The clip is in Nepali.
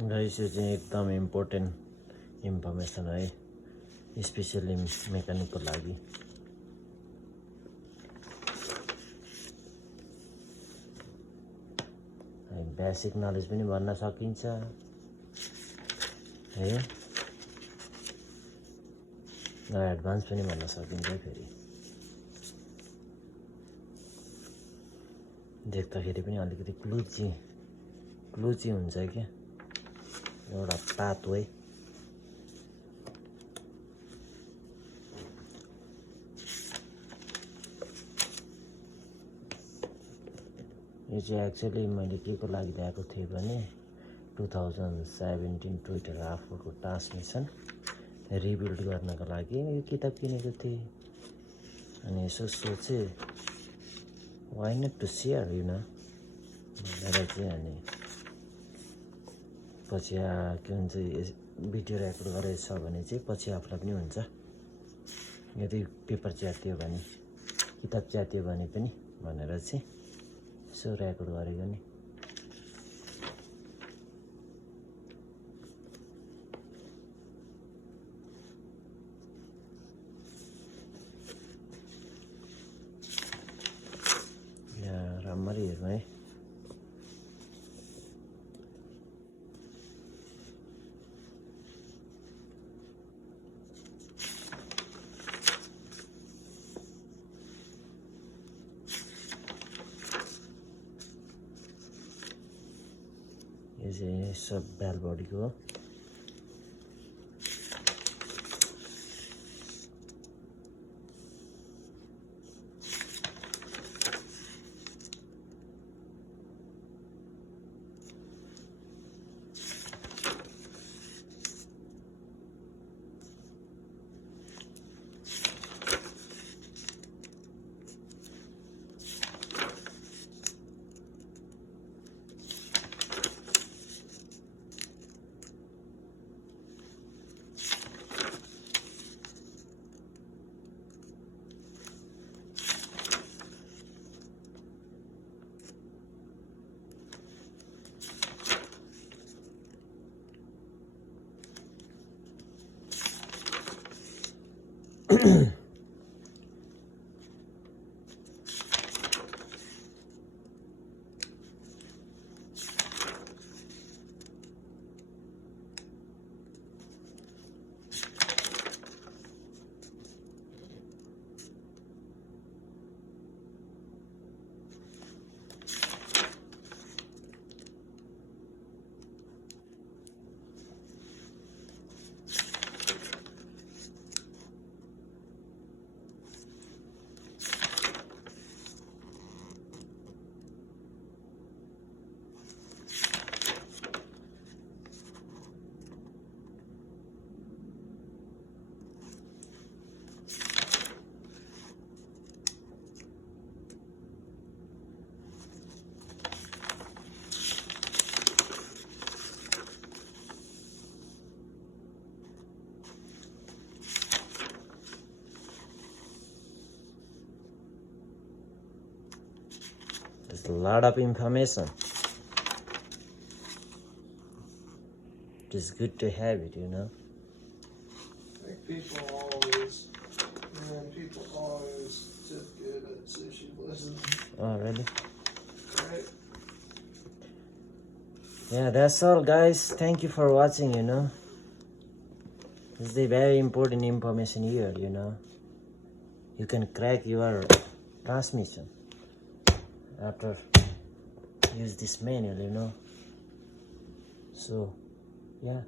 Guys, यो चाहिँ एकदम इम्पोर्टेन्ट इन्फर्मेसन है, स्पेसली मेकानिकको लागि। बेसिक नलेज पनि भन्न सकिन्छ है, र एडभान्स पनि भन्न सकिन्छ फेरि। देख्दाखेरि पनि अलिकति क्लुची हुन्छ क्या, एउटा पात है। यो चाहिँ एक्चुअली मैले के को लागि ल्याएको थिएँ भने 2017 ट्विटर आफूको ट्रान्समिसन रिबिल्ड गर्नको लागि यो किताब किनेको थिएँ। अनि यसो सोचेँ वाइ नट टु सेयर भनेर चाहिँ। अनि पछि के भन्छ भिडियो रेकर्ड गरेछ भने चाहिँ पछि आफूलाई पनि हुन्छ, यदि पेपर च्यातियो भने किताब च्यातियो भने पनि भनेर चाहिँ यसो रेकर्ड गरेको नि। यहाँ राम्ररी हेर्नु है। यो चाहिँ सब बेल बडीको हो। There's a lot of information. It is good to have it, Like people always did good at sushi lessons. Oh, really? Right? Yeah, that's all, guys. Thank you for watching, This is the very important information here, You can crack your transmission after use this manual, So, yeah.